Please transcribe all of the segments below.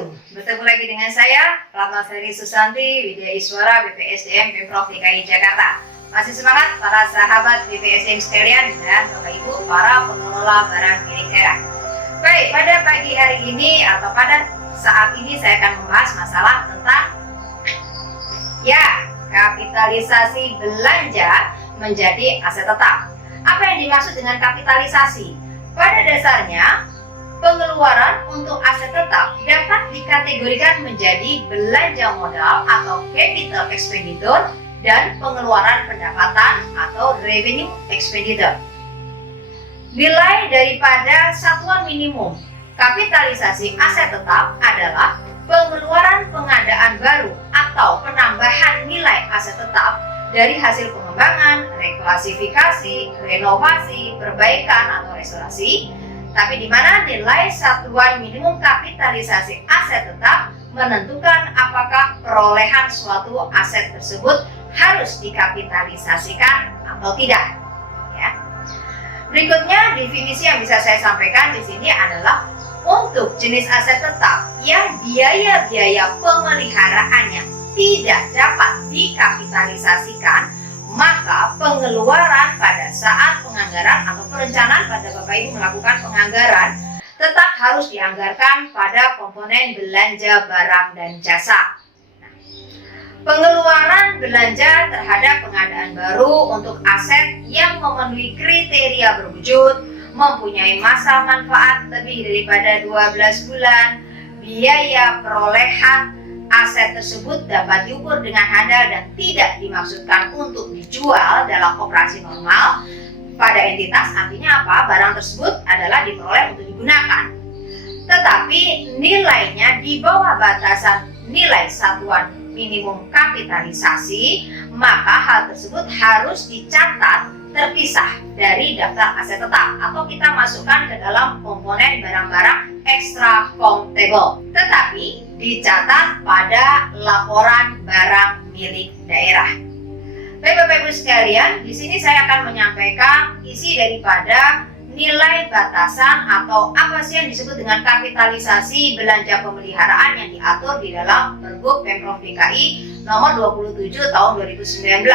wabarakatuh. Bertemu lagi dengan saya, Ratnasari Susanti, Widya Iswara, BPSDM Pemprov DKI Jakarta. Masih semangat para sahabat BPSDM sekalian dan Bapak Ibu para pengelola barang milik daerah. Baik, pada pagi hari ini atau pada saat ini saya akan membahas masalah tentang kapitalisasi belanja menjadi aset tetap. Apa yang dimaksud dengan kapitalisasi? Pada dasarnya, pengeluaran untuk aset tetap dapat dikategorikan menjadi belanja modal atau capital expenditure dan pengeluaran pendapatan atau revenue expenditure. Nilai daripada satuan minimum kapitalisasi aset tetap adalah pengeluaran pengadaan baru atau penambahan nilai aset tetap dari hasil pengembangan, reklasifikasi, renovasi, perbaikan atau restorasi. Tapi di mana nilai satuan minimum kapitalisasi aset tetap menentukan apakah perolehan suatu aset tersebut harus dikapitalisasikan atau tidak. Ya. Berikutnya definisi yang bisa saya sampaikan di sini adalah untuk jenis aset tetap yang biaya-biaya pemeliharaannya tidak dapat dikapitalisasikan, maka pengeluaran pada saat penganggaran atau perencanaan pada Bapak Ibu melakukan penganggaran tetap harus dianggarkan pada komponen belanja barang dan jasa. Pengeluaran belanja terhadap pengadaan baru untuk aset yang memenuhi kriteria berwujud, mempunyai masa manfaat lebih daripada 12 bulan, biaya perolehan aset tersebut dapat diukur dengan handal dan tidak dimaksudkan untuk dijual dalam operasi normal pada entitas. Artinya apa? Barang tersebut adalah diperoleh untuk digunakan, tetapi nilainya di bawah batasan nilai satuan minimum kapitalisasi, maka hal tersebut harus dicatat terpisah dari daftar aset tetap atau kita masukkan ke dalam komponen barang-barang extra countable, tetapi dicatat pada laporan barang milik daerah. Baik Bapak Ibu sekalian, di sini saya akan menyampaikan isi daripada nilai batasan atau apa sih yang disebut dengan kapitalisasi belanja pemeliharaan yang diatur di dalam Pergub Pemprov DKI nomor 27 tahun 2019.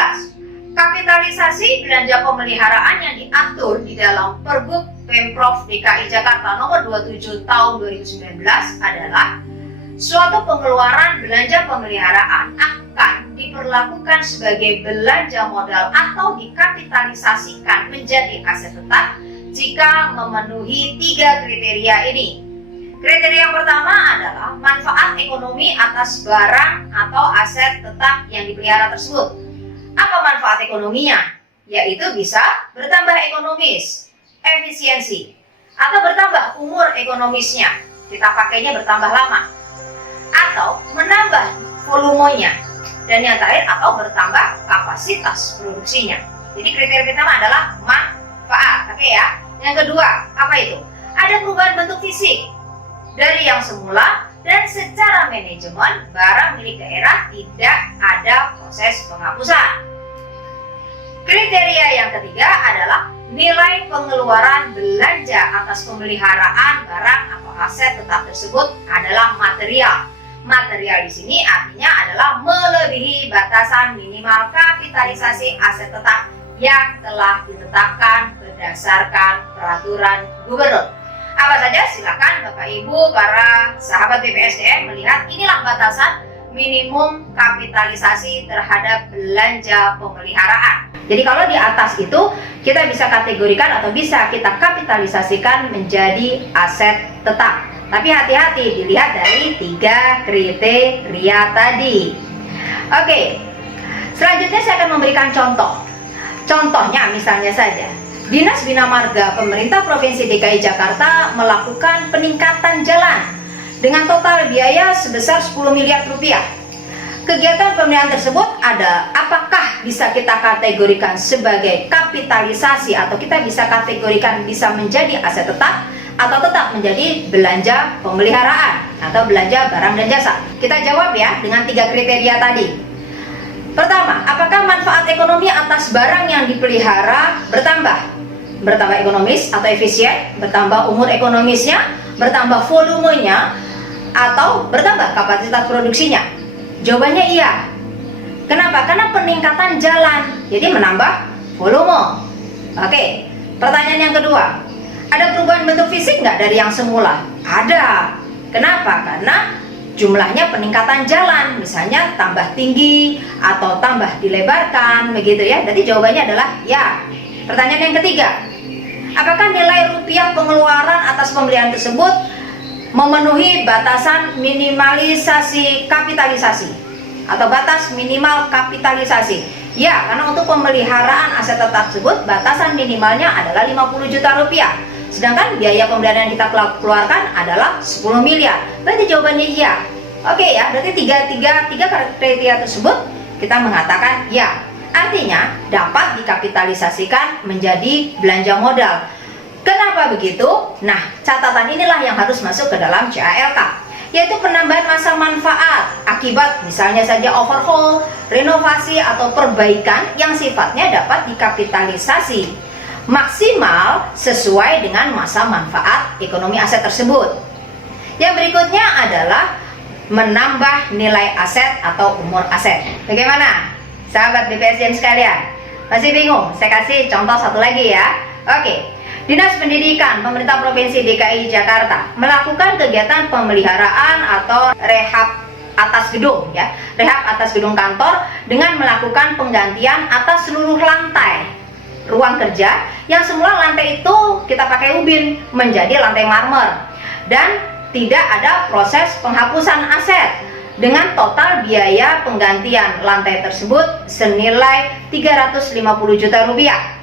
Kapitalisasi belanja pemeliharaan yang diatur di dalam Pergub Pemprov DKI Jakarta nomor 27 tahun 2019 adalah suatu pengeluaran belanja pemeliharaan akan diperlakukan sebagai belanja modal atau dikapitalisasikan menjadi aset tetap jika memenuhi 3 kriteria ini. Kriteria yang pertama adalah manfaat ekonomi atas barang atau aset tetap yang dipelihara tersebut. Apa manfaat ekonominya? Yaitu bisa bertambah ekonomis, efisiensi, atau bertambah umur ekonomisnya, kita pakainya bertambah lama, atau menambah volumenya, dan yang terakhir atau bertambah kapasitas produksinya. Jadi kriteria pertama adalah manfaat, oke ya. Yang kedua, apa itu? Ada perubahan bentuk fisik dari yang semula dan secara manajemen barang milik daerah tidak ada proses penghapusan. Kriteria yang ketiga adalah nilai pengeluaran belanja atas pemeliharaan barang atau aset tetap tersebut adalah material. Material di sini artinya adalah melebihi batasan minimal kapitalisasi aset tetap yang telah ditetapkan berdasarkan peraturan gubernur. Apa saja? Silakan Bapak Ibu para sahabat BPSDM melihat inilah batasan minimum kapitalisasi terhadap belanja pemeliharaan. Jadi kalau di atas itu kita bisa kategorikan atau bisa kita kapitalisasikan menjadi aset tetap. Tapi hati-hati dilihat dari 3 kriteria tadi. Oke, selanjutnya saya akan memberikan contoh. Contohnya misalnya saja, Dinas Bina Marga Pemerintah Provinsi DKI Jakarta melakukan peningkatan jalan dengan total biaya sebesar 10 miliar rupiah. Kegiatan pembinaan tersebut apakah bisa kita kategorikan sebagai kapitalisasi atau kita bisa kategorikan bisa menjadi aset tetap atau tetap menjadi belanja pemeliharaan atau belanja barang dan jasa? Kita jawab ya dengan 3 kriteria tadi. Pertama, apakah manfaat ekonomi atas barang yang dipelihara bertambah? Bertambah ekonomis atau efisien, bertambah umur ekonomisnya, bertambah volumenya, atau bertambah kapasitas produksinya? Jawabannya iya. Kenapa? Karena peningkatan jalan, jadi menambah volume. Oke, pertanyaan yang kedua, ada perubahan bentuk fisik nggak dari yang semula? Ada. Kenapa? Karena jumlahnya peningkatan jalan, misalnya tambah tinggi atau tambah dilebarkan, begitu ya. Jadi jawabannya adalah ya. Pertanyaan yang ketiga, apakah nilai rupiah pengeluaran atas pembelian tersebut memenuhi batasan minimalisasi kapitalisasi atau batas minimal kapitalisasi? Ya, karena untuk pemeliharaan aset tetap tersebut batasan minimalnya adalah 50 juta rupiah. Sedangkan biaya pembelian yang kita keluarkan adalah 10 miliar. Berarti jawabannya iya. Oke ya, berarti tiga kriteria tersebut kita mengatakan ya. Artinya dapat dikapitalisasikan menjadi belanja modal. Kenapa begitu? Nah, catatan inilah yang harus masuk ke dalam CALK, yaitu penambahan masa manfaat akibat misalnya saja overhaul, renovasi atau perbaikan yang sifatnya dapat dikapitalisasi maksimal sesuai dengan masa manfaat ekonomi aset tersebut. Yang berikutnya adalah menambah nilai aset atau umur aset. Bagaimana sahabat BPSDM sekalian? Masih bingung? Saya kasih contoh satu lagi ya. Oke. Dinas Pendidikan Pemerintah Provinsi DKI Jakarta melakukan kegiatan pemeliharaan atau rehab atas gedung ya, rehab atas gedung kantor dengan melakukan penggantian atas seluruh lantai ruang kerja yang semula lantai itu kita pakai ubin menjadi lantai marmer, dan tidak ada proses penghapusan aset dengan total biaya penggantian lantai tersebut senilai 350 juta rupiah.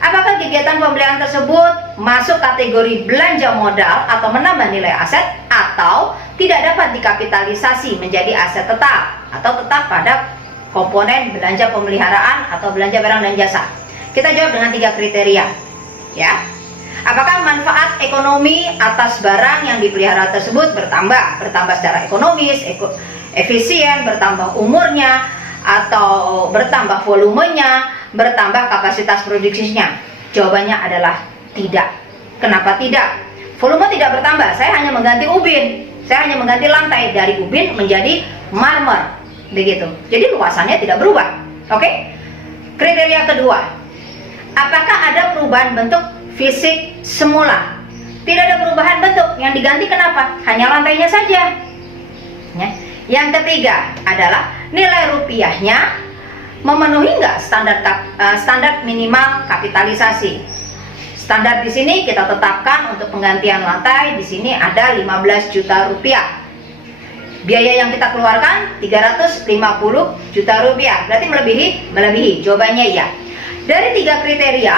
Apakah kegiatan pembelian tersebut masuk kategori belanja modal atau menambah nilai aset, atau tidak dapat dikapitalisasi menjadi aset tetap atau tetap pada komponen belanja pemeliharaan atau belanja barang dan jasa? Kita jawab dengan 3 kriteria ya. Apakah manfaat ekonomi atas barang yang dipelihara tersebut bertambah secara ekonomis, efisien, bertambah umurnya, atau bertambah volumenya, bertambah kapasitas produksinya? Jawabannya adalah tidak. Kenapa tidak? Volume tidak bertambah, saya hanya mengganti ubin, saya hanya mengganti lantai dari ubin menjadi marmer, begitu. Jadi luasannya tidak berubah. Oke. Kriteria kedua, apakah ada perubahan bentuk fisik semula? Tidak ada perubahan bentuk, yang diganti kenapa? Hanya lantainya saja ya. Yang ketiga adalah nilai rupiahnya memenuhi nggak standar minimal kapitalisasi. Standar di sini kita tetapkan untuk penggantian lantai di sini ada 15 juta rupiah. Biaya yang kita keluarkan 350 juta rupiah. Berarti melebihi. Jawabannya iya. Dari 3 kriteria,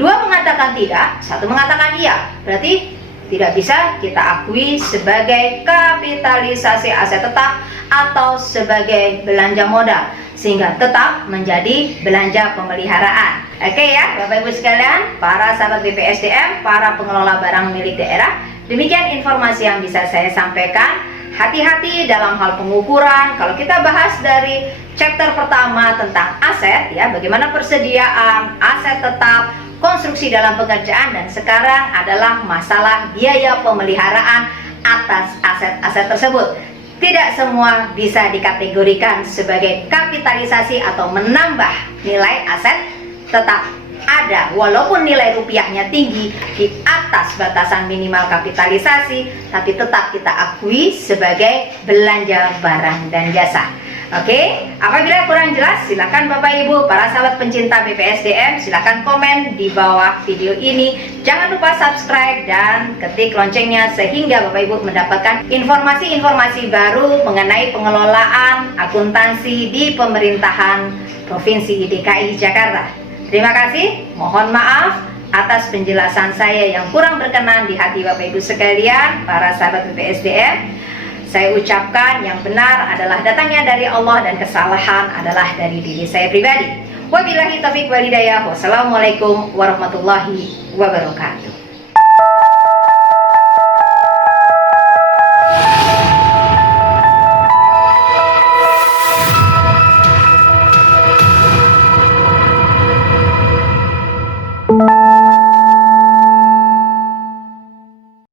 2 mengatakan tidak, 1 mengatakan iya. Berarti tidak bisa kita akui sebagai kapitalisasi aset tetap atau sebagai belanja modal, sehingga tetap menjadi belanja pemeliharaan. Oke ya Bapak Ibu sekalian, para sahabat BPSDM, para pengelola barang milik daerah, demikian informasi yang bisa saya sampaikan. Hati-hati dalam hal pengukuran. Kalau kita bahas dari chapter pertama tentang aset ya, bagaimana persediaan aset tetap, konstruksi dalam pekerjaan, dan sekarang adalah masalah biaya pemeliharaan atas aset-aset tersebut. Tidak semua bisa dikategorikan sebagai kapitalisasi atau menambah nilai aset tetap. Ada, walaupun nilai rupiahnya tinggi di atas batasan minimal kapitalisasi, tapi tetap kita akui sebagai belanja barang dan jasa. Oke, apabila kurang jelas silakan Bapak Ibu para sahabat pencinta BPSDM silakan komen di bawah video ini. Jangan lupa subscribe dan ketik loncengnya sehingga Bapak Ibu mendapatkan informasi-informasi baru mengenai pengelolaan akuntansi di pemerintahan Provinsi DKI Jakarta. Terima kasih, mohon maaf atas penjelasan saya yang kurang berkenan di hati Bapak Ibu sekalian para sahabat BPSDM. Saya ucapkan yang benar adalah datangnya dari Allah dan kesalahan adalah dari diri saya pribadi. Wabillahi taufiq wal hidayah. Wassalamualaikum warahmatullahi wabarakatuh.